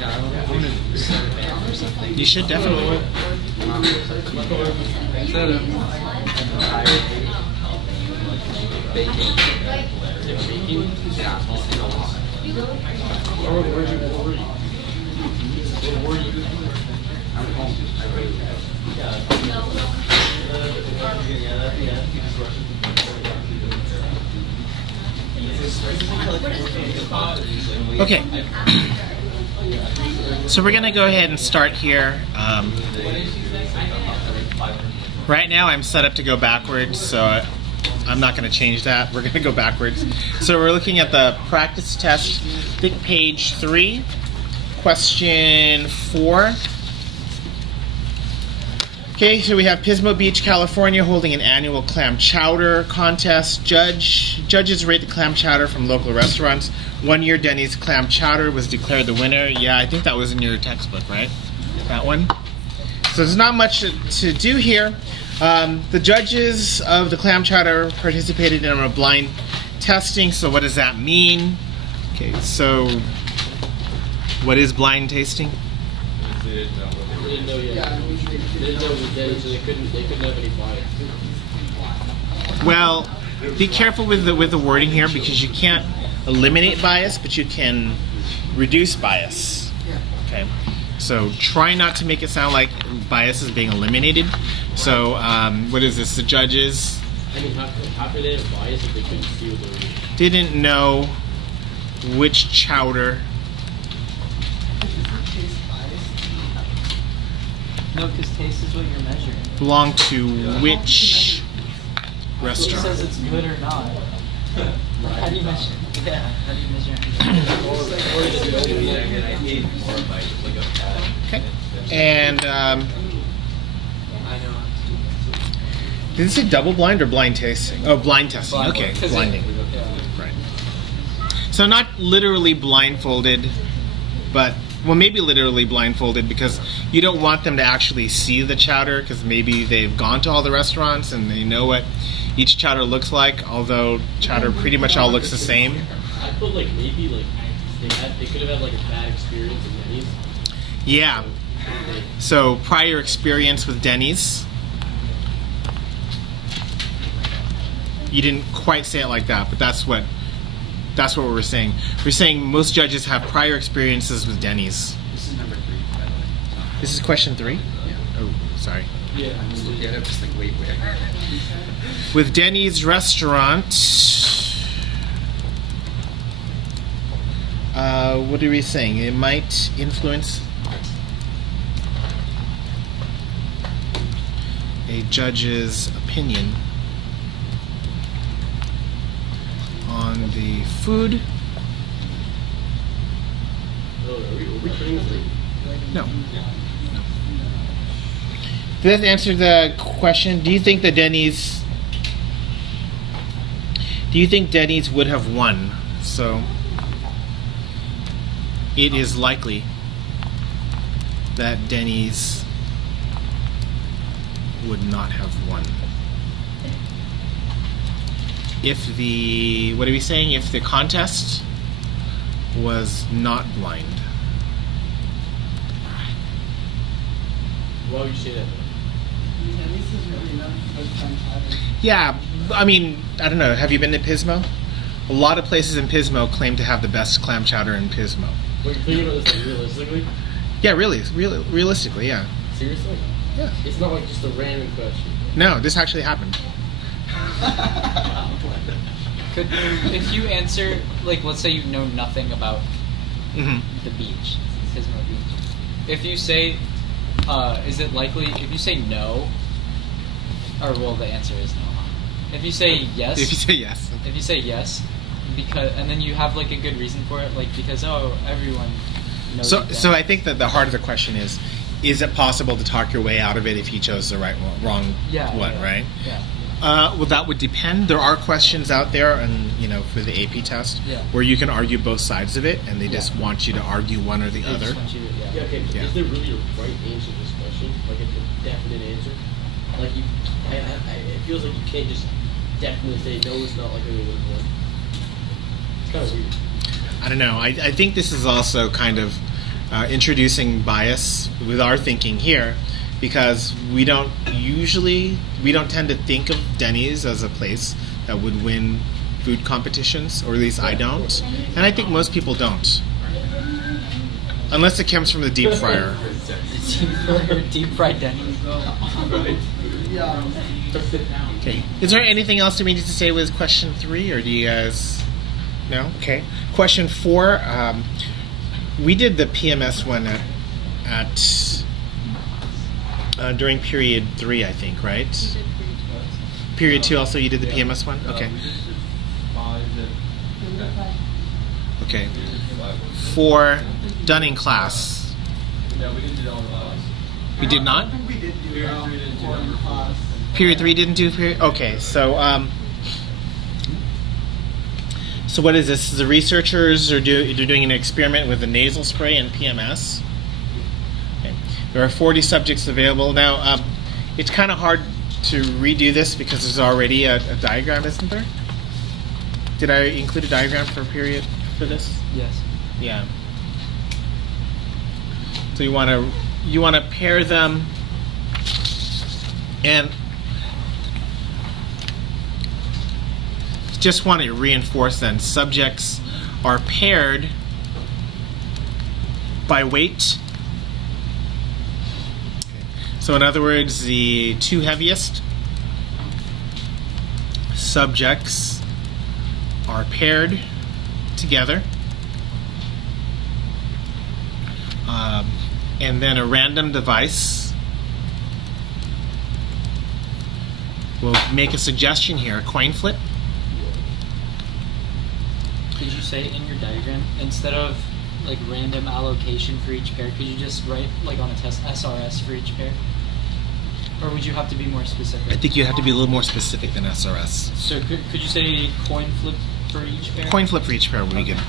Yeah, I'm gonna start a band or something. You should definitely. Baking. Yeah. I'm home. Okay. So we're going to go ahead and start here. Right now I'm set up to go backwards, so I'm not going to change that. We're going to go backwards. So we're looking at the practice test, I think page 3, question 4. Okay, so we have Pismo Beach, California, holding an annual clam chowder contest. Judges rate the clam chowder from local restaurants. One year, Denny's clam chowder was declared the winner. Yeah, I think that was in your textbook, right? That one. So there's not much to do here. The judges of the clam chowder participated in a blind testing. So what does that mean? Okay, so what is blind tasting? They didn't know yet. They didn't know it was Denny's, so they couldn't have any bias. Well, be careful with the wording here, because you can't eliminate bias, but you can reduce bias. Okay, so try not to make it sound like bias is being eliminated. So what is this? The judges I mean, how could they have bias if they couldn't see what they were eating? didn't know which chowder. No, because taste is what you're measuring. Belonged to which It restaurant? says it's good or not. Like, how do you measure? Yeah, how do you measure anything? Okay, and did it say double blind or blind tasting? Oh, blind testing. Blind. Okay, 'Cause blinding. Yeah. Right. So not literally blindfolded, but, well, maybe literally blindfolded, because you don't want them to actually see the chowder, because maybe they've gone to all the restaurants and they know what each chowder looks like, although chowder pretty much all looks the same. I feel like maybe like they could have had like a bad experience in Denny's. Yeah. So prior experience with Denny's. You didn't quite say it like that, but that's what we're saying. We're saying most judges have prior experiences with Denny's. This is number 3, by the way. This is question 3? Yeah. Oh, sorry. Yeah. I'm just looking at it, just like, wait. With Denny's restaurant, what are we saying? It might influence a judge's opinion on the food. Oh, are we putting this in? No. Did that answer the question? Do you think Denny's would have won? So it is likely that Denny's would not have won. If the, what are we saying? If the contest was not blind. Why would you say that? Yeah, I mean, I don't know. Have you been to Pismo? A lot of places in Pismo claim to have the best clam chowder in Pismo. Wait, you're thinking about this like realistically? Yeah, realistically, yeah. Seriously? Yeah. It's not like just a random question. No, this actually happened. If you answer, like, let's say you know nothing about Mm-hmm. the beach, Pismo Beach. If you say, is it likely? If you say no, or well, the answer is no. If you say yes, If you say yes. if you say yes, because and then you have like a good reason for it, like because everyone knows. So I think that the heart of the question is it possible to talk your way out of it if you chose the wrong one, right? Yeah. Well, that would depend. There are questions out there, and for the AP test, Yeah. where you can argue both sides of it, and they just want you to argue one or the They other. just want you to- Yeah, okay, but Yeah. is there really a right answer to this question? Like a definite answer? Like it feels like you can't just definitely say no, it's not like we would have won. It's kind of weird. I don't know. I think this is also kind of introducing bias with our thinking here, because we don't tend to think of Denny's as a place that would win food competitions, or at least I don't, and I think most people don't, unless it comes from the deep fryer. Deep fried Denny's. Okay. Is there anything else that we need to say with question 3, or do you guys? No. Okay. Question 4. We did the PMS one at during period 3, I think, right? Period 2 also. You did the PMS one. Okay. Okay. 4 done in class. No, we didn't do that on the class. We did not. We did do one class. Period 3 didn't do period. Okay, so so what is this? The researchers are they're doing an experiment with a nasal spray and PMS. Okay. There are 40 subjects available now. It's kind of hard to redo this because there's already a diagram, isn't there? Did I include a diagram for period for this? Yes. Yeah. So you want to pair them, and just want to reinforce then subjects are paired by weight. So in other words, the 2 heaviest subjects are paired together. And then a random device will make a suggestion here, a coin flip. Could you say in your diagram, instead of like random allocation for each pair, could you just write like on a test SRS for each pair? Or would you have to be more specific? I think you have to be a little more specific than SRS. So could you say coin flip for each pair? Coin flip for each pair would be good.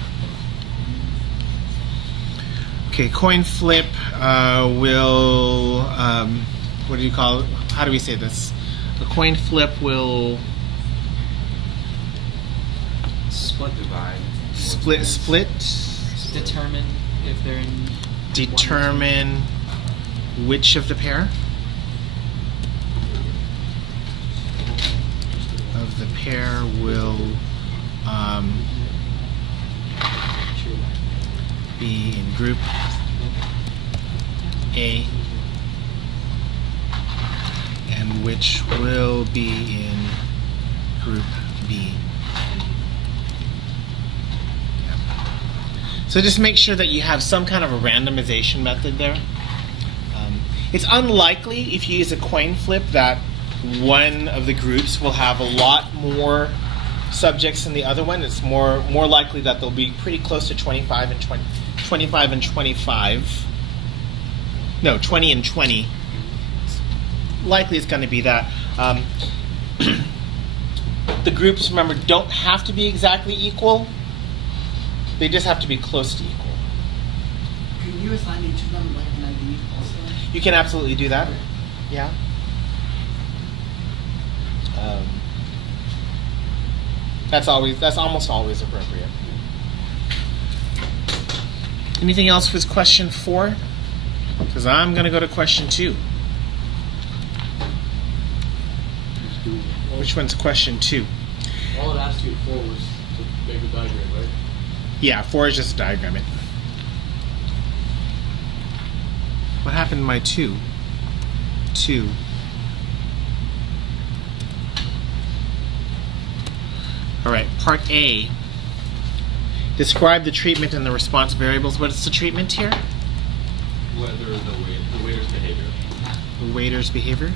Okay, coin flip will, what do you call it? How do we say this? A coin flip will Divide. split, Determine if they're in. determine which of the pair will be in group A and which will be in group B. Yeah. So just make sure that you have some kind of a randomization method there. It's unlikely if you use a coin flip that one of the groups will have a lot more subjects than the other one. It's more likely that they'll be pretty close to 25 and 20. 25 and 25. No, 20 and 20. Likely it's going to be that. The groups, remember, don't have to be exactly equal. They just have to be close to equal. Can you assign each of them like an ID also? You can absolutely do that. Yeah. That's almost always appropriate. Anything else with question 4? Because I'm going to go to question 2. Which one's question 2? All it asked you for was to make a diagram, right? Yeah, 4 is just a diagram. What happened to my 2? 2. All right, part A. Describe the treatment and the response variables. What is the treatment here? Whether the waiter's behavior. The waiter's behavior.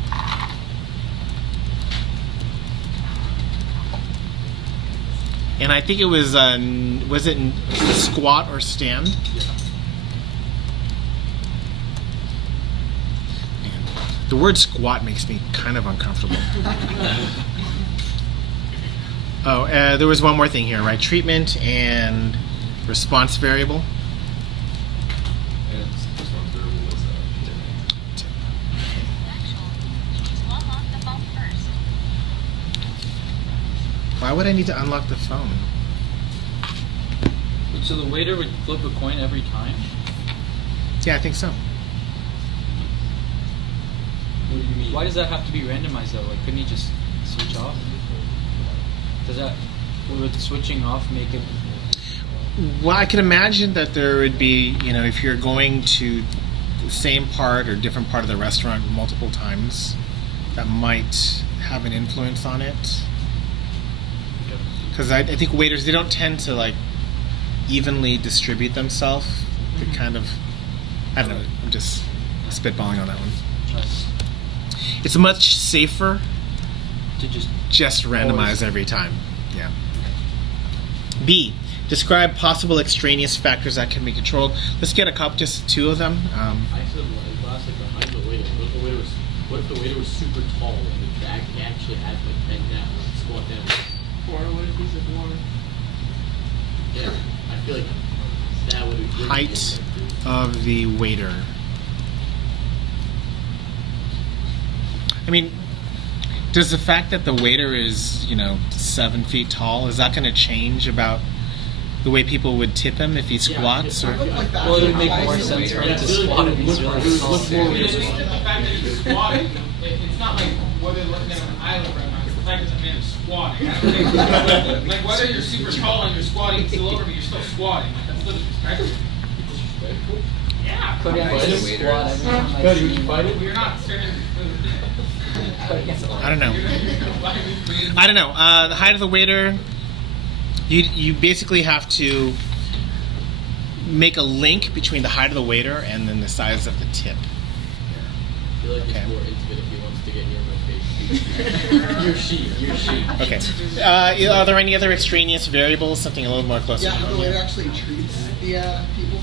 And I think it was it squat or stand? Yeah. The word squat makes me kind of uncomfortable. Oh, there was one more thing here, right? Treatment and response variable. And response variable was Why would I need to unlock the phone? So the waiter would flip a coin every time? Yeah, I think so. What do you mean? Why does that have to be randomized though? Like, couldn't you just switch off? Does that would switching off make it? Well, I can imagine that there would be, if you're going to the same part or different part of the restaurant multiple times, that might have an influence on it. Because I think waiters, they don't tend to like evenly distribute themselves. They kind of, I don't know, I'm just spitballing on that one. It's much safer To just randomize every time. Yeah. B, describe possible extraneous factors that can be controlled. Let's get just two of them. I said in class, like behind the waiter. What if the waiter was super tall and he actually had like bend down, like squat down? Or what if he's a dwarf? Yeah, I feel like that would be great. Height of the waiter. I mean, does the fact that the waiter is, 7 feet tall, is that going to change about the way people would tip him if he squats? Yeah, Or well, it would make more sense for him to squat if he's really tall. Look more The realistic. fact that he's squatting, it's not like whether they're looking at an island right now. It's the fact that the man is squatting. Like whether you're super tall and you're squatting still over me, you're still squatting. Like that's literally disrespectful. Yeah. Cody, I Fight just it. squat every time I Cody, see would you him. fight it? You're not serving food. Cody gets a lot. I don't know. You're I don't know. The height of the waiter, you basically have to make a link between the height of the waiter and then the size of the tip. I feel like Okay. it's more intimate if he wants to get near my face. You're she. Okay. Are there any other extraneous variables? Something a little more closer. Yeah, to how the home? waiter actually treats the people.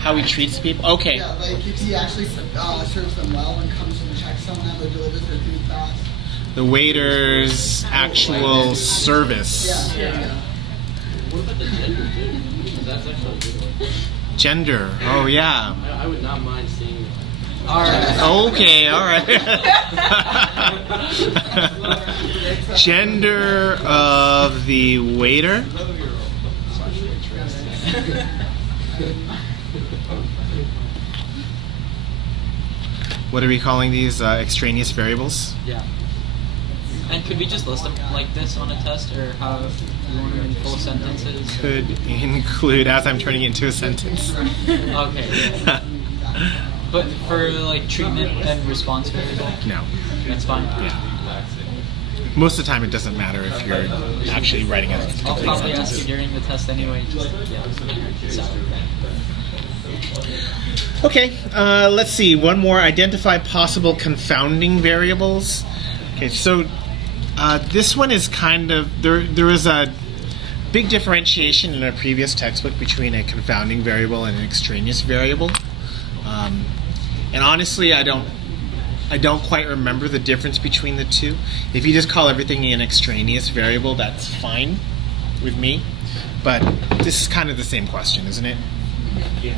How he treats people? Okay. Yeah, like if he actually serves them well and comes and checks on them or delivers their food fast. The waiter's actual service. Yeah. What about the gender too? 'Cause that's actually a good one. Gender. Oh, yeah. I would not mind seeing that. Alright. Okay, all right. Gender of the waiter. What are we calling these extraneous variables? Yeah. And could we just list them like this on a test, or how you want them in full sentences? Could include, as I'm turning it into a sentence. Okay. But for like treatment and response variable, No. that's fine. Yeah. Most of the time, it doesn't matter if you're actually writing a I'll complete probably ask sentence. you during the test anyway. Just, yeah. So, Okay, let's see. One more. Identify possible confounding variables. Okay, so this one is kind of there is a big differentiation in a previous textbook between a confounding variable and an extraneous variable. And honestly, I don't quite remember the difference between the two. If you just call everything an extraneous variable, that's fine with me. But this is kind of the same question, isn't it? yeah.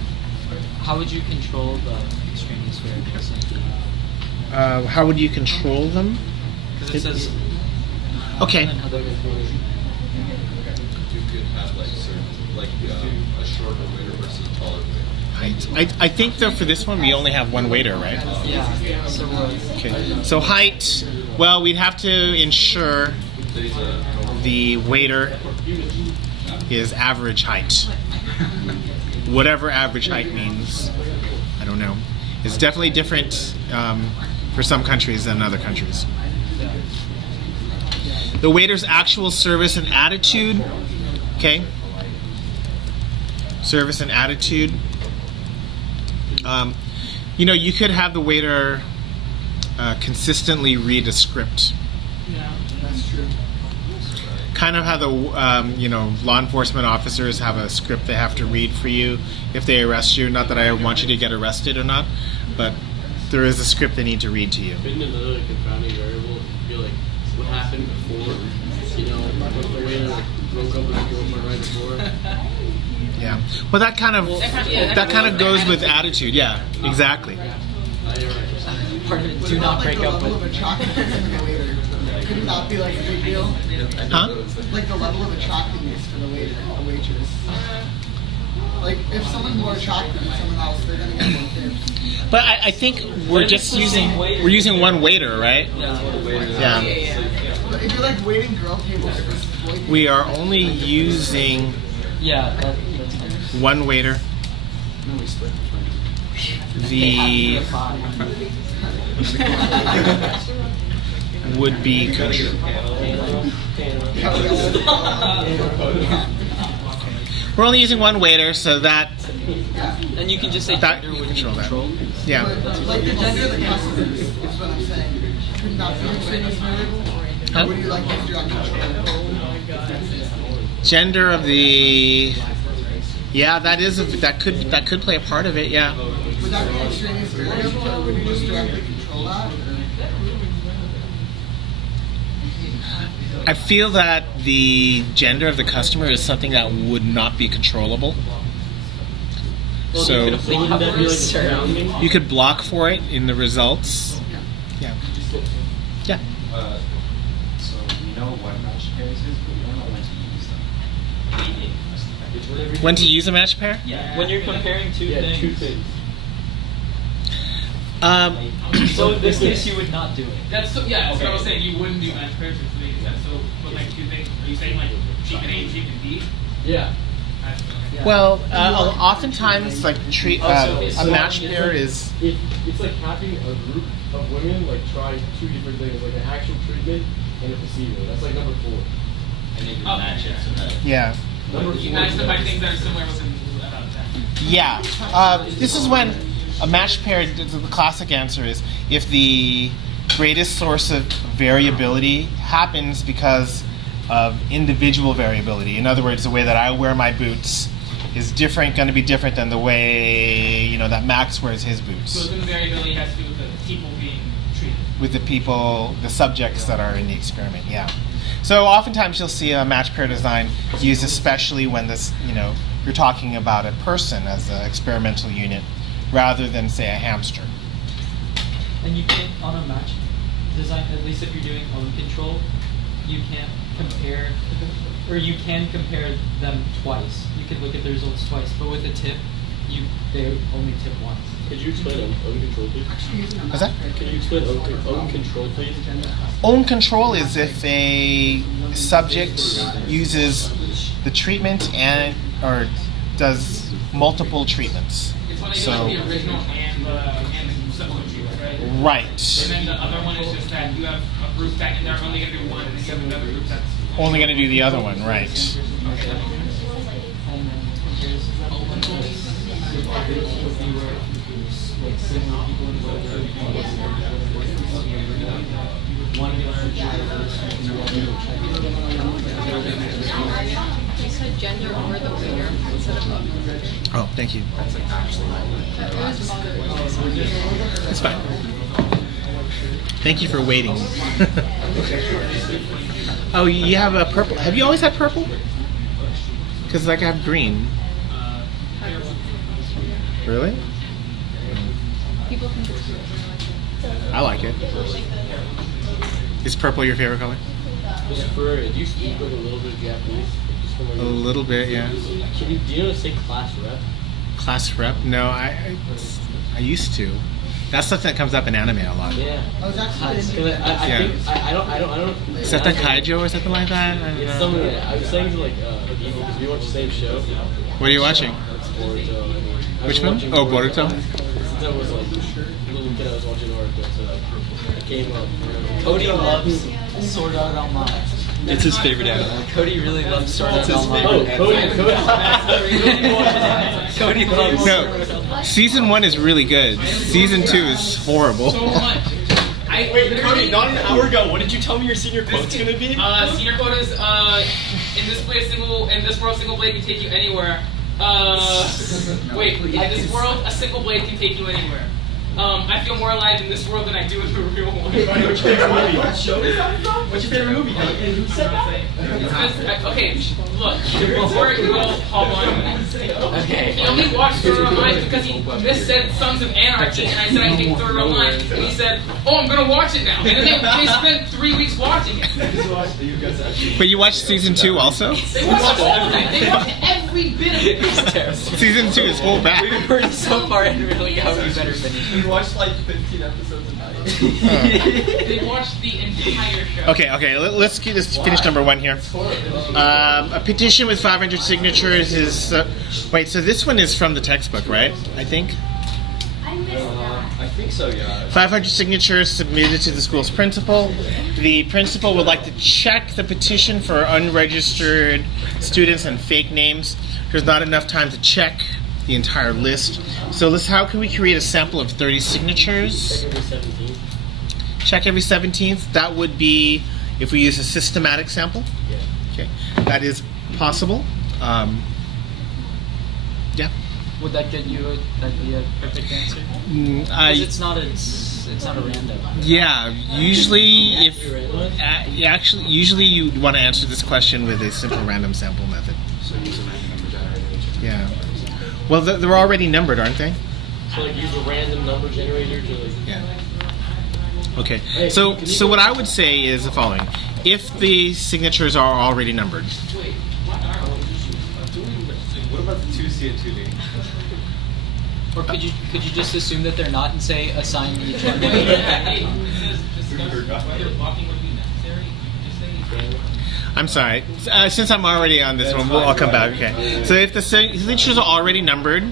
How would you control the extraneous variables? How would you control them? Because it says. Okay. And how they go through. You could have like certain, a shorter waiter versus a taller waiter. I think though for this one we only have one waiter, right? Yeah. So Okay. So height, well, we'd have to ensure That he's a the waiter is average height. Whatever average height means, I don't know. It's definitely different for some countries than other countries. The waiter's actual service and attitude. Okay. Service and attitude. You could have the waiter consistently read a script. Yeah, that's true. Kind of how the law enforcement officers have a script they have to read for you if they arrest you. Not that I want you to get arrested or not, but there is a script they need to read to you. Couldn't another confounding variable be like what happened before? The waiter broke up with his girlfriend right before. Yeah. Well, that kind of goes with attitude. Yeah, exactly. part of it, do not break up Like the level of with. attractiveness for the waiter. Couldn't that be like a big deal? Huh? Like the level of attractiveness for the waiter, the waitress. Like, if someone's more attractive than someone else, they're gonna get more tips. But I think we're just using one waiter, right? Yeah. But if you're like waiting girl tables versus boy tables, We are only using Yeah, that's fine. one waiter. The would be we're only using one waiter, so that And you can just say that gender we would control be that. controlled. Yeah. but like the gender of the customers is what I'm saying. Could that be a training variable? Huh? Or would you like to do uncontrollable? Gender of the that could play a part of it. Yeah. Would that be an extraneous variable, or would you just directly control that? I feel that the gender of the customer is something that would not be controllable. So wouldn't that be like surrounding? you could block for it in the results. Yeah. Yeah. So we know what match pairs is, but we don't know when to use them. When to use a match pair? Yeah. When you're comparing two Yeah, things. two things. So in this case, you would not do it. That's so, yeah, that's what I was saying. You wouldn't do match pairs if they that's so. But like two things. Are you saying like treatment A and treatment B? Yeah. Well, oftentimes, like a match pair is. It's like having a group of women like try two different things, like an actual treatment and a placebo. That's like number 4. And then you Oh, match it so that Yeah. Number 4. You match them by things that are similar within about that. Yeah. This is when a match pair. The classic answer is if the greatest source of variability happens because of individual variability. In other words, the way that I wear my boots is going to be different than the way that Max wears his So boots. then the variability has to do with the people being treated. With the subjects that are in the experiment. Yeah. So oftentimes you'll see a match pair design used, especially when you're talking about a person as an experimental unit, rather than say a hamster. And you can't, on a match design, at least if you're doing own control, you can't compare, or you can compare them twice. You can look at the results twice, but with a tip, they only tip once. Could you explain own control, please? What's that? Can you explain own control, please? Own control is if a subject uses the treatment or does multiple treatments. It's when they So- do like the original and the subsequent treatment, right? Right. And then the other one is just that you have a group that and they're only going to do one, and then you have another group that's Only going to do the other one, right? And then comparisons that open source, if you were like similar people in the one You said gender or the waiter instead of up. Oh, thank you. It was bothering me. It's fine. Thank you for waiting. Oh, you have a purple. Have you always had purple? Because I have green. Really? People think it's weird. I like it. Is purple your favorite color? Just for, do you speak like a little bit of Japanese? Just from, like, A little bit, yeah. do you know how to say class rep? Class rep? No, I used to. That's stuff that comes up in anime a lot. Yeah. I was actually Because I Yeah. think, I don't. Is that the Kaijo or something like that? I don't It's know. something that I was saying to like people because we watch the same show. What are you watching? It's Boruto. I was Which one? watching Oh, Boruto? Since I was like a little kid, I was watching Naruto, so I came up. Cody loves Sword Art Online. it's his favorite anime. Cody really loves Sword Art his Online. Oh, Cody. Cody loves Sword Art No, Online. season 1 is really good. Season 2 is horrible. so much. Wait, Cody, not an hour ago, what did you tell me your senior quote's gonna be? Senior quotas, in this world, single blade can take you anywhere. In this world, a single blade can take you anywhere. I feel more alive in this world than I do in the real one. What's your favorite movie? What show is that from? What's your favorite movie? Who said that? Okay, look, before you go hop on, Okay. he only watched Sword Art Online because he said Sons of Anarchy, and I said I hate Sword Art Online, and he said, oh, I'm gonna watch it now. And then they spent 3 weeks watching it. But you watched season 2 also? They watched all of it. They watched we've been. It's terrible. Season 2 is whole back. We've already so far and we're like, how we better finish. We watched like 15 episodes a night. They watched the entire show. Okay. Let's get this finish number 1 here. A petition with 500 signatures is. Wait, so this one is from the textbook, right? I think. I think so, yeah. 500 signatures submitted to the school's principal. The principal would like to check the petition for unregistered students and fake names. There's not enough time to check the entire list. So how can we create a sample of 30 signatures? Second to 17. Check every 17th. That would be if we use a systematic sample. Yeah. Okay, that is possible. Yeah. Would that get you that'd be a perfect answer? Mm, Because it's not a random. Yeah, usually if Accurate. usually you want to answer this question with a simple random sample method. So use a random number generator. Yeah. Well, they're already numbered, aren't they? So like use a random number generator to like. Yeah. Okay. Hey, So can you so go- what I would say is the following: if the signatures are already numbered, Wait, what are What about the 2C and 2D? Or could you just assume that they're not and say assign each one? Hey, it says discuss whether blocking would be necessary. Just say. I'm sorry. Since I'm already on this one, I'll come back. Okay. So if the signatures are already numbered,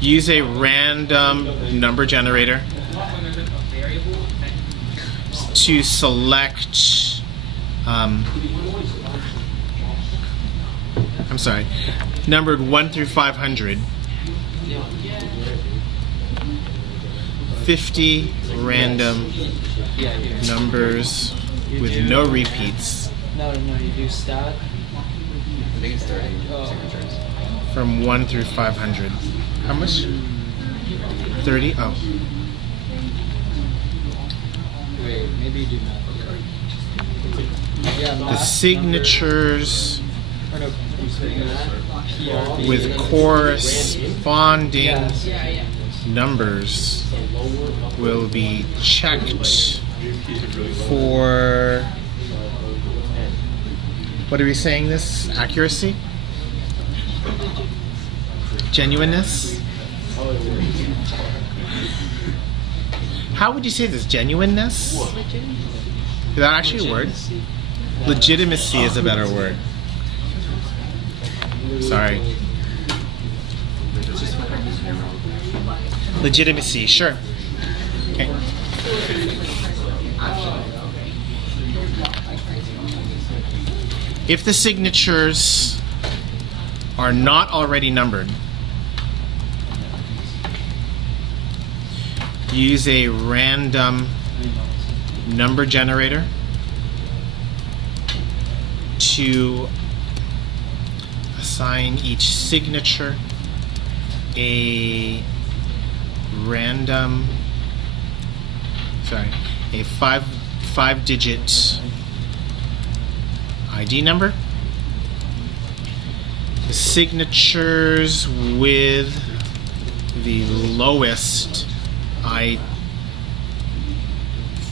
use a random number generator Block when there's a variable. to select. I'm sorry. Numbered 1 through 500. 50 random Yeah, here. numbers with no repeats No, you do stat. I think it's 30 signatures. from 1 through 500. How much? 30? Oh. Wait, maybe you do math. Yeah, The math, signatures number, or no, PRP. with corresponding Yeah. numbers will be checked for. What are we saying this? Accuracy? Genuineness? How would you say this? Genuineness? Is that actually a word? Legitimacy is a better word. Sorry. Legitimacy, sure. Okay. If the signatures are not already numbered, use a random number generator to assign each signature a five-digit ID number. The signatures with the lowest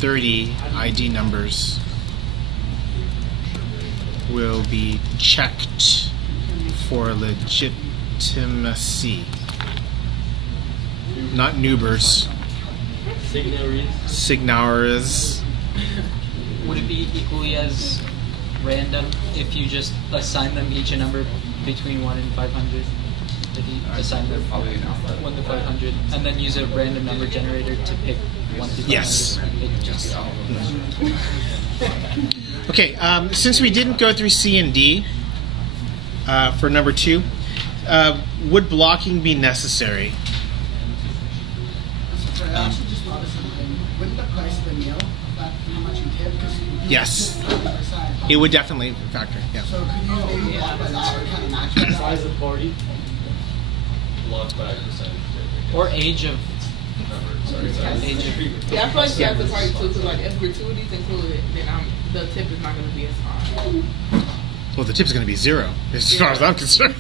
30 ID numbers will be checked for legitimacy. Not newbers. Signatures. Would it be equally as random if you just assign them each a number between 1 and 500? If you assign them Probably not. 1 to 500, and then use a random number generator to pick 1 to 500? Yes. It just, Okay, since we didn't go through C and D for number 2, would blocking be necessary? So I actually just thought of something. Wouldn't the price of the meal affect how much you tip? Because you Yes. tip 50%. It would definitely factor, yeah. So could you maybe block by that or kind of match by that? Size of party. Blocked by a percentage. or age of Sorry. age of. Yeah, I feel like you have to party too, because like if gratuities included, then the tip is not going to be as high. Well, the tip's going to be 0, as far as I'm concerned.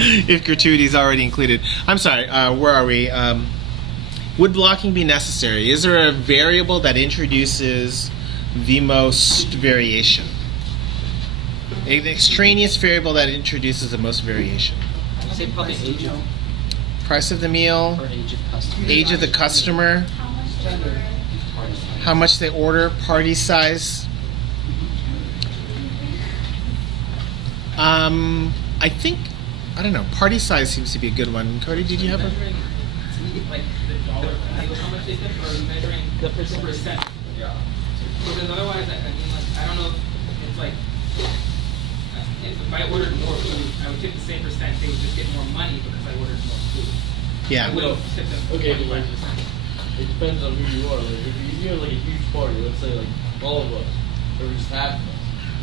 If gratuity is already included. I'm sorry, where are we? Would blocking be necessary? Is there a variable that introduces the most variation? An extraneous variable that introduces the most variation. I'd say probably age of, Price of the meal, or age of customer. age of the customer, how much they order, party size. I think, I don't know, party size seems to be a good one. Cody, did you have a... Measuring, like the dollar value, how much they tip, or measuring The percent. Yeah. Because otherwise, I mean, like, I don't know if it's like, if I ordered more food, I would tip the same percent, they would just get more money because I ordered more food. I Yeah. wouldn't tip them Okay, but 25%. it depends on who you are. Like, if you have like a huge party, let's say like all of us, or just half of us,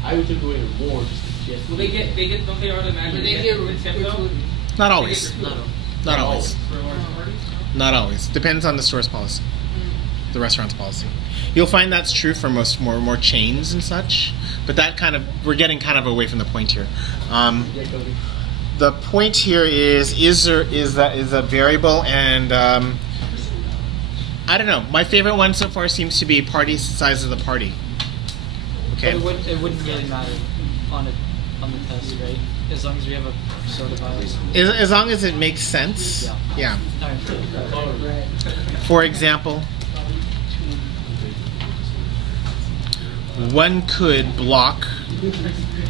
I would tip away more just to get. Well, they get, don't they automatically They get the tip though? gratuity. Not They always. get gratuity Not always. for large parties? Not always. Depends on the store's policy. The restaurant's policy. You'll find that's true for most more chains and such. But that kind of, we're getting kind of away from the point here. Yeah, Cody. The point here is a variable, and I don't know. My favorite one so far seems to be party size of the party. Okay. It wouldn't really matter on the test, right? As long as we have a sort of violation. As long as it makes sense. Yeah. Alright. For example, one could block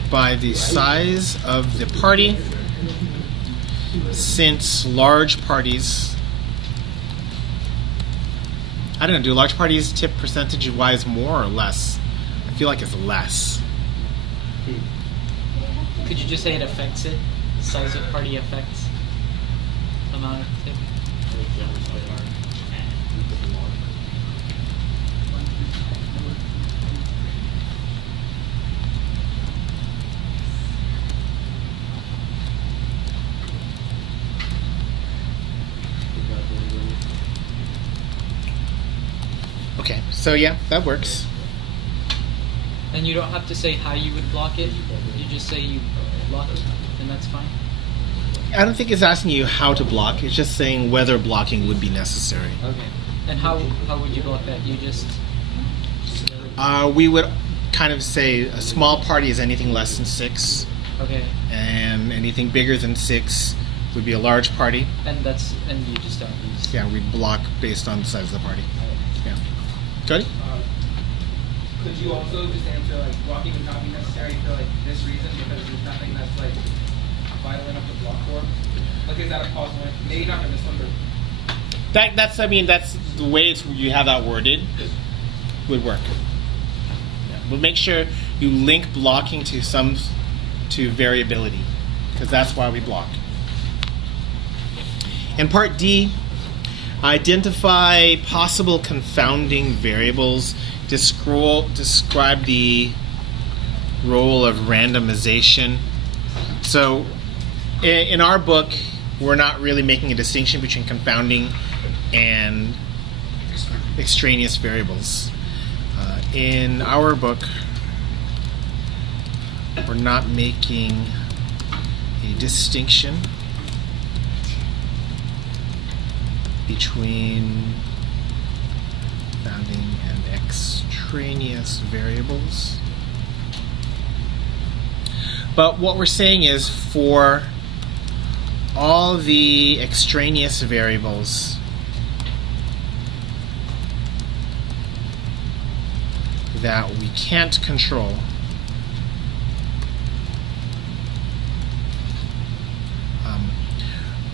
by the size of the party, since large parties, I don't know, do large parties tip percentage-wise more or less? I feel like it's less. Could you just say it affects it? The size of party affects amount of tip? Okay, so yeah, that works. And you don't have to say how you would block it. You just say you block it, and that's fine. I don't think it's asking you how to block. It's just saying whether blocking would be necessary. Okay. And how would you block that? You just We would kind of say a small party is anything less than 6, okay. and anything bigger than 6 would be a large party. And you just don't use. Yeah, we'd block based on the size of the party. Yeah. Cody? Could you also just answer like blocking would not be necessary for like this reason because there's nothing that's like vital enough to block for? Like is that a possible? Maybe not for this one, but That's the way you have that worded would work. Yeah. But make sure you link blocking to variability, because that's why we block. In part D, identify possible confounding variables. Describe the role of randomization. So, in our book, we're not really making a distinction between confounding and extraneous variables. In our book, we're not making a distinction between confounding and extraneous variables. But what we're saying is for all the extraneous variables that we can't control,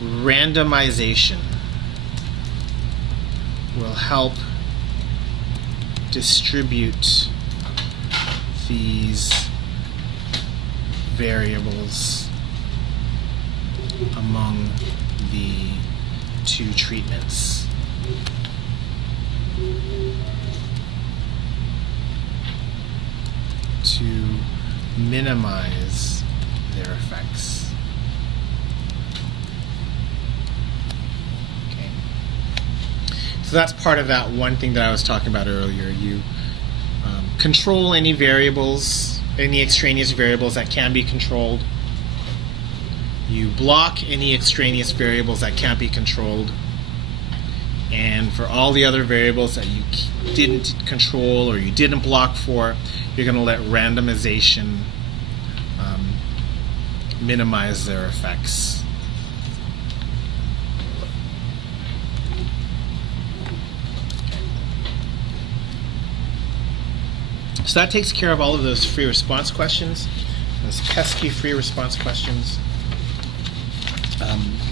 randomization will help distribute these variables among the two treatments. To minimize their effects. Okay. So that's part of that one thing that I was talking about earlier. You control any variables, any extraneous variables that can be controlled. You block any extraneous variables that can't be controlled. And for all the other variables that you didn't control or you didn't block for, you're going to let randomization minimize their effects. So that takes care of all of those free response questions, those pesky free response questions.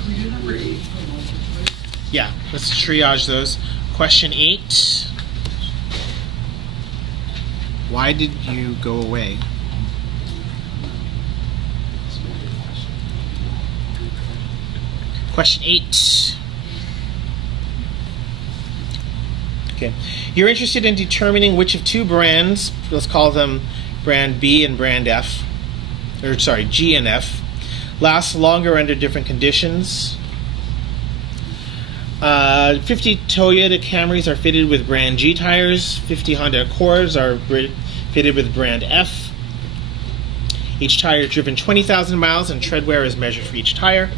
We do number 8 for multiple choice. Yeah, let's triage those. Question 8. Why did you go away? Question 8. Okay. You're interested in determining which of two brands, let's call them brand B and brand F, or sorry, G and F, lasts longer under different conditions. 50 Toyota Camrys are fitted with brand G tires. 50 Honda Accords are fitted with brand F. Each tire is driven 20,000 miles and tread wear is measured for each tire.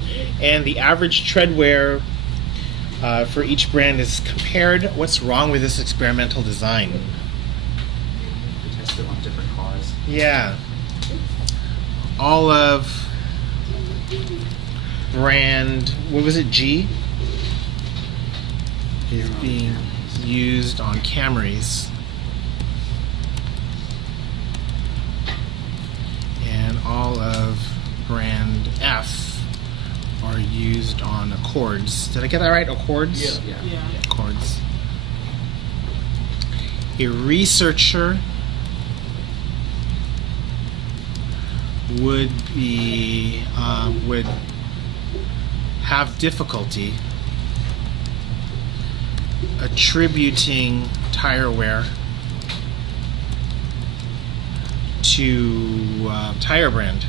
And the average tread wear for each brand is compared. What's wrong with this experimental design? We tested on different cars. Yeah. All of brand, what was it, G? Is being used on Camrys. And all of brand F are used on Accords. Did I get that right? Accords? Yeah. Accords. A researcher would have difficulty attributing tire wear to tire brand.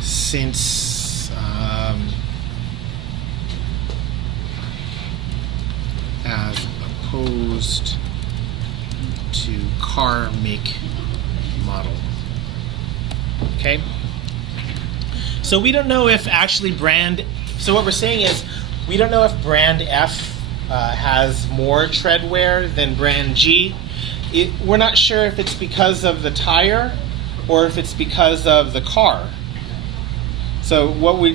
Since as opposed to car make model. Okay? So we don't know if actually brand, so what we're saying is we don't know if brand F has more tread wear than brand G. We're not sure if it's because of the tire or if it's because of the car. So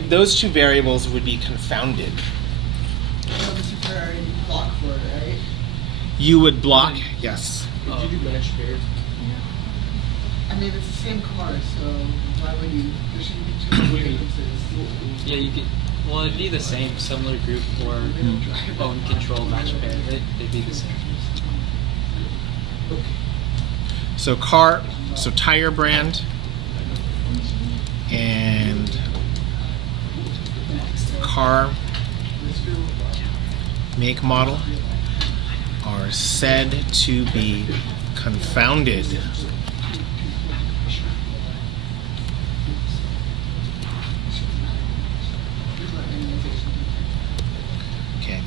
those two variables would be confounded. So this is where I block for it, right? You would block, yes. Did you do match pairs? I mean, it's the same car, so why would you? There shouldn't be too many differences. Yeah, you could. Well, it'd be the same, similar group or own control match pair. They'd be the same. So tire brand and car make model are said to be confounded. Okay.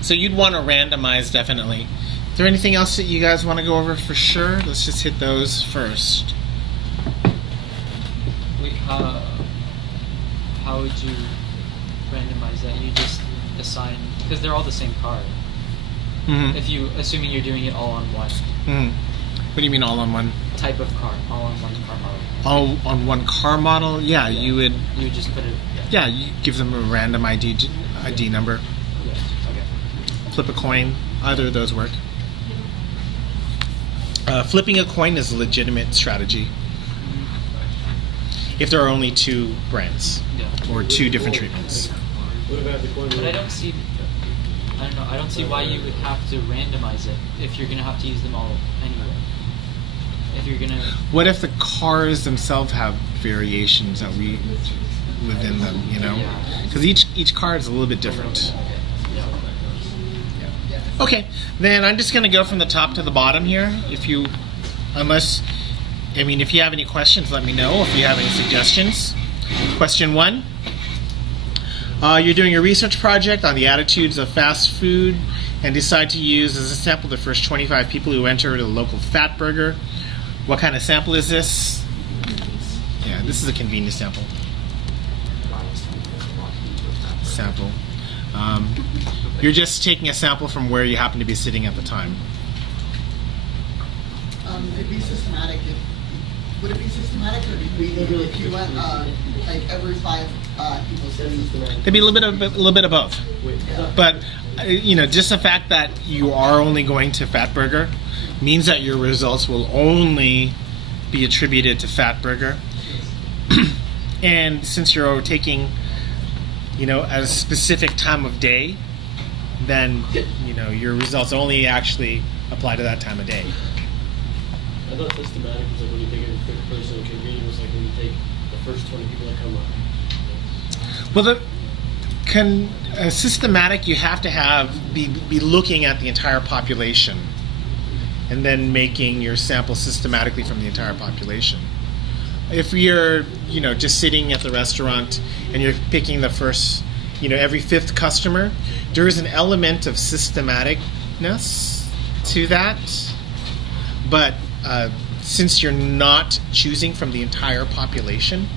So you'd want to randomize definitely. Is there anything else that you guys want to go over for sure? Let's just hit those first. Wait, how would you randomize that? You just assign, because they're all the same car. Mm-hmm. If you, assuming you're doing it all on one Mm-hmm. What do you mean all on one? type of car, all on one car model. All on one car model? Yeah, you would. You would just put it. Yeah, you give them a random ID number. Yeah. Okay. Flip a coin. Either of those work. Flipping a coin is a legitimate strategy if there are only two brands Yeah. or two different treatments. What about the coin? But I don't see why you would have to randomize it if you're gonna have to use them all anyway. If you're gonna. What if the cars themselves have variations that we within them? You know, Yeah. because each car is a little bit different. Okay, then I'm just going to go from the top to the bottom here. If you have any questions, let me know. If you have any suggestions. Question 1. You're doing a research project on the attitudes of fast food and decide to use as a sample the first 25 people who enter the local Fat Burger. What kind of sample is this? Yeah, this is a convenience sample. You're just taking a sample from where you happen to be sitting at the time. It'd be systematic would it be systematic or would it be if you went like every 5 people studies? It'd be a little bit of both. Yeah. But just the fact that you are only going to Fatburger means that your results will only be attributed to Fatburger. And since you're taking, at a specific time of day, then your results only actually apply to that time of day. I thought systematic was like when you take a fifth person, and convenient was like when you take the first 20 people that come up. Well, systematic, you have to be looking at the entire population, and then making your sample systematically from the entire population. If you're, just sitting at the restaurant and you're picking the first, every 5th customer, there is an element of systematicness to that. But since you're not choosing from the entire population,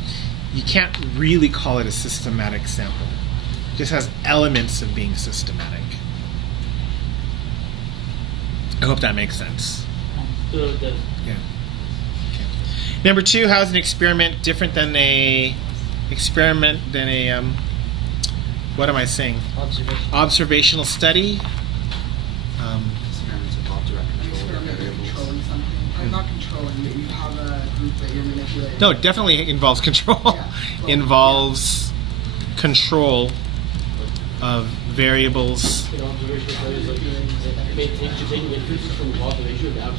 you can't really call it a systematic sample. It just has elements of being systematic. I hope that makes sense. It does. Yeah. Okay. Number 2, how is an experiment different than a what am I saying? Observational study. Experiments involve direct control of Experiment variables. controlling something. I'm not controlling it. You have a group that you're manipulating. No, it definitely involves control. Yeah. Involves control of variables. In observational studies, like you're taking inferences from the population without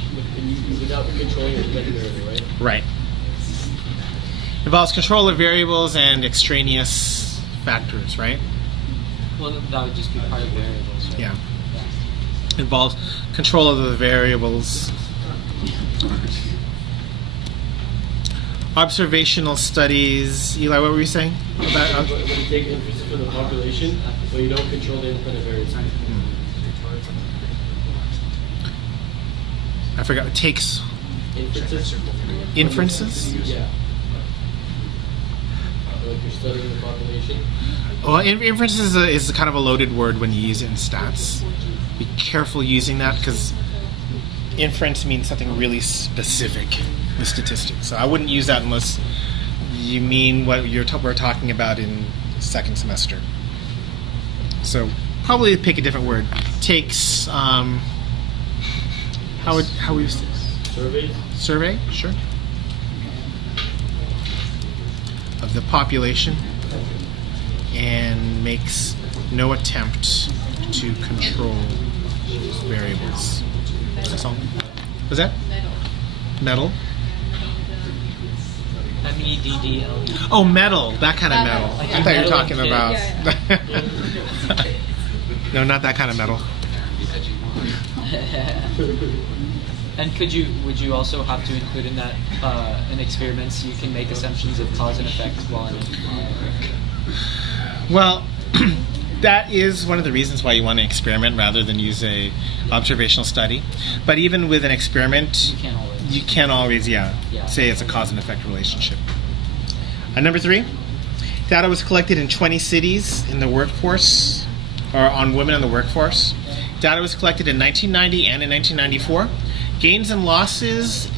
controlling the variable, right? Right. Involves control of variables and extraneous factors, right? Well, that would just be part of variables, right? Yeah. Involves control of the variables. Observational studies. Eli, what were you saying about? When you take inferences from the population, but you don't control the independent variables. I forgot. It takes Inferences? inferences. Yeah. Like you're studying the population. Well, inferences is kind of a loaded word when you use it in stats. Be careful using that because inference means something really specific with statistics. So I wouldn't use that unless you mean what we're talking about in second semester. So probably pick a different word. Takes how we Surveys? survey, sure, of the population and makes no attempt to control variables. That's all. Was that? Metal. MEDDLE. Oh, metal. That kind of metal. Metal, I thought you were Metal talking and about. No, not that kind of metal. And would you also have to include in that in experiments you can make assumptions of cause and effect while in Well, that is one of the reasons why you want to experiment rather than use a observational study. But even with an experiment, you can't always yeah, Yeah. say it's a cause and effect relationship. Number 3, data was collected in 20 cities in the workforce, or on women in the workforce. Data was collected in 1990 and in 1994. Gains and losses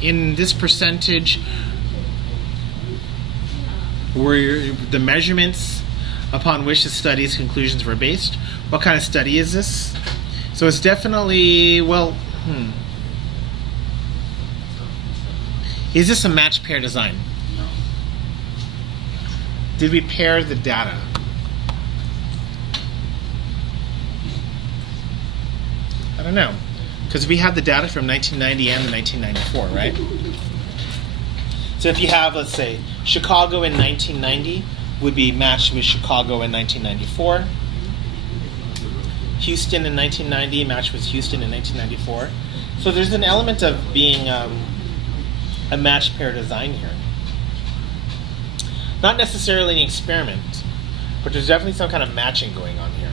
in this percentage were the measurements upon which the study's conclusions were based. What kind of study is this? So it's definitely, Is this a match pair design? No. Did we pair the data? I don't know. Because we have the data from 1990 and 1994, right? So if you have, let's say, Chicago in 1990 would be matched with Chicago in 1994. Houston in 1990 matched with Houston in 1994. So there's an element of being a match pair design here. Not necessarily an experiment, but there's definitely some kind of matching going on here.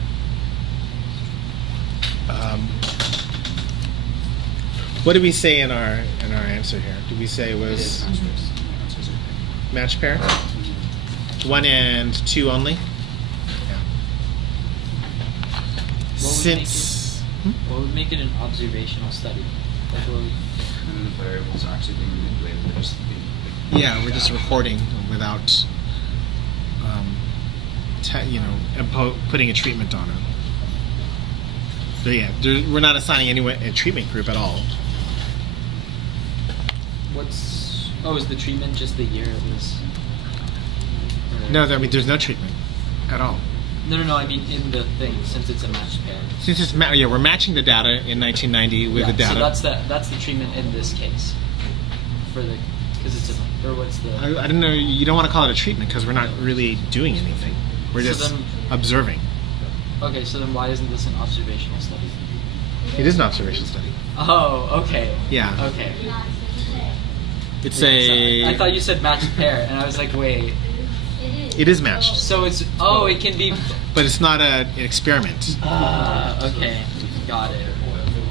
What did we say in our answer here? Did we say it was match pair? 1 and 2 only? Yeah. What would make it an observational study? Like what would- actually being manipulated. We're just Yeah, we're just recording without, putting a treatment on it. But yeah, we're not assigning anyone a treatment group at all. Is the treatment just the year it was? No, there's no treatment at all. No, I mean in the thing, since it's a matched pair. Since it's we're matching the data in 1990 with the data. So that's the treatment in this case. Because it's or what's the? I don't know. You don't want to call it a treatment because we're not really doing anything. We're So just then- observing. Okay, so then why isn't this an observational study? It is an observation study. Oh, okay. Yeah. Okay. It's I thought you said matched pair, and I was like, wait. It is matched, So it can be. but it's not an experiment. Okay, got it.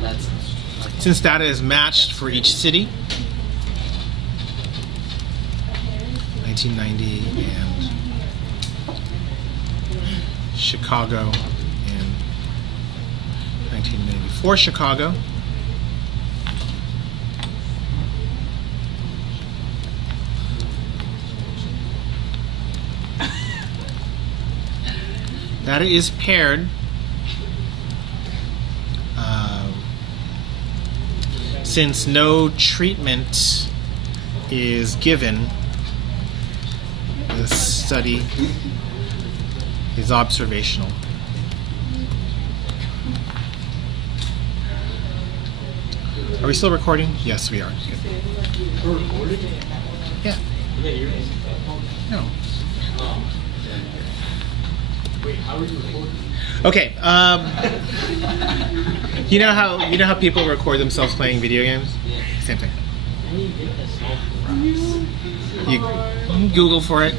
That's. Okay. Since data is matched for each city, 1990 and Chicago and 1994 Chicago. Data is paired. Since no treatment is given, the study is observational. Are we still recording? Yes, we are. Good. We're recording? Yeah. Yeah, you're. No. Wait, how are you recording? Okay. You know how people record themselves playing video games? Same thing. How do you get this off? You Google for it.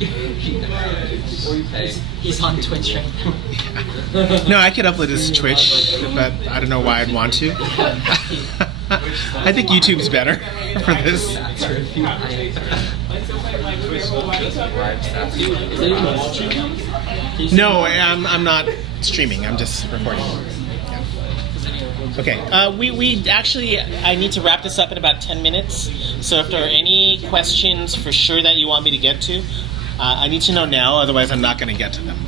Or you pay. He's on Twitch right now. No, I could upload this to Twitch, but I don't know why I'd want to. I think YouTube's better for this. Is anyone watching? Can you see No, me? I'm not streaming. I'm just recording. Okay. We actually, I need to wrap this up in about 10 minutes. So if there are any questions for sure that you want me to get to, I need to know now. Otherwise, I'm not going to get to them.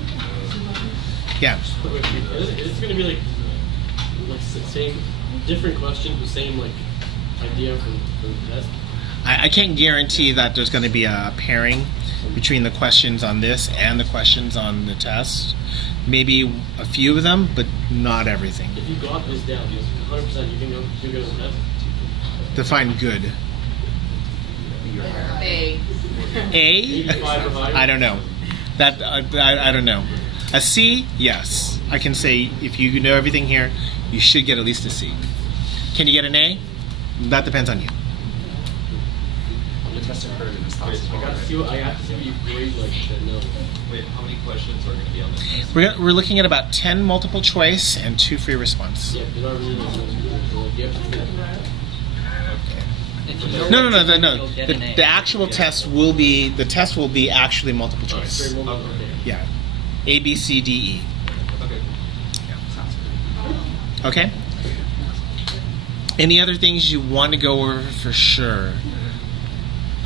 Yeah. It's going to be like the same, different questions, the same like idea for the test. I can't guarantee that there's going to be a pairing between the questions on this and the questions on the test. Maybe a few of them, but not everything. If you got this down, 100% you can go to the test. Define good. A. A? 85 or higher. I don't know. That I don't know. A C? Yes. I can say if you know everything here, you should get at least a C. Can you get an A? That depends on you. The test occurred in this Wait, class. I got to see what you grade like that. No. Wait, how many questions are going to be on this test? We're looking at about 10 multiple choice and 2 free response. Yeah, they're not really like, you have to fit. If you know No. what to do, you'll get an A. The actual test will be actually multiple choice. Straight one, okay. Yeah. A, B, C, D, E. Okay. Okay? Any other things you want to go over for sure?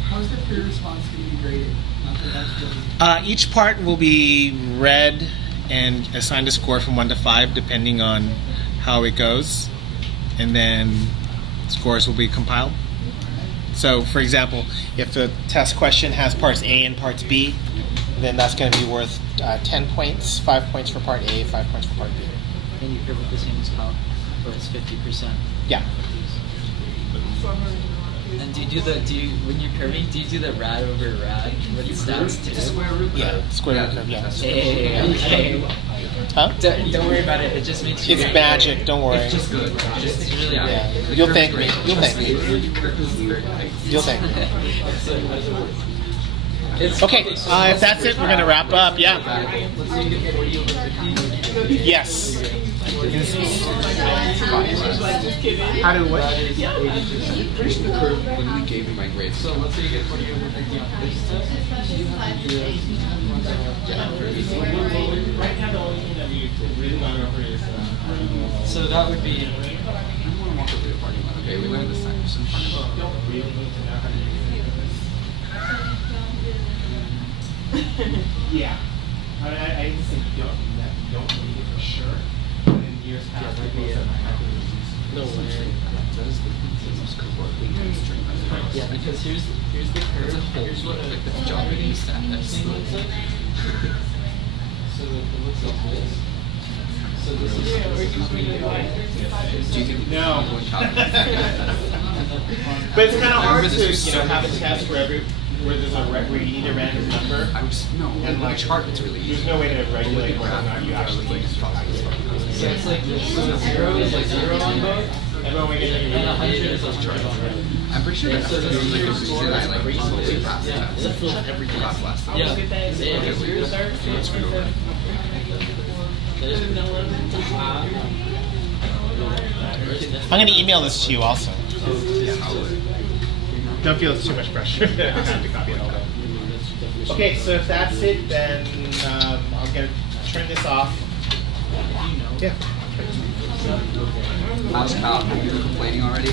How's the free response going to be graded? Not that that's really... Each part will be read and assigned a score from 1 to 5 depending on how it goes. And then scores will be compiled. So, for example, if the test question has parts A and parts B, then that's going to be worth 10 points, 5 points for part A, 5 points for part B. Then you curve it the same as Kyle, where it's 50%. Yeah. And when you're curving, do you do the rad over rad with stats too? Yeah. Square root curve, yeah. Hey, okay. Huh? Don't worry about it. It just makes you. It's magic, don't worry. It's just good. It's really good. Yeah. You'll thank me. You'll thank me. You'll thank me. Okay, if that's it, we're going to wrap up. Yeah. Yes. How do what? The curve when we gave him my grades. So let's say you get 40 over 50 on this test. You have to do So that would be. Okay, we learned this time. Some fun. really need to know how to use it. Yeah. I just think you don't need it for sure. But in years past, people said I had to use No way. Yeah, because here's the curve. Here's what a jumping thing looks like. So it looks like this. So this is No. But it's kind of hard to have a test where there's where you need a random number. And like chart, it's really easy. There's no way to regulate whether or not you actually use So it's like this. So 0 is like 0 on both, Everyone we get and 100 is like 100 on both. I'm pretty sure Yeah, that's so the this is reason your I score. like totally passed the Yeah. test. That feels everything. Class last time. Yeah. I'm going to email this to you also. Yeah, probably. Don't feel it's too much pressure. I have to copy it all down. Okay, so if that's it, then I'm going to turn this off. Yeah. How's Cal? Are you complaining already?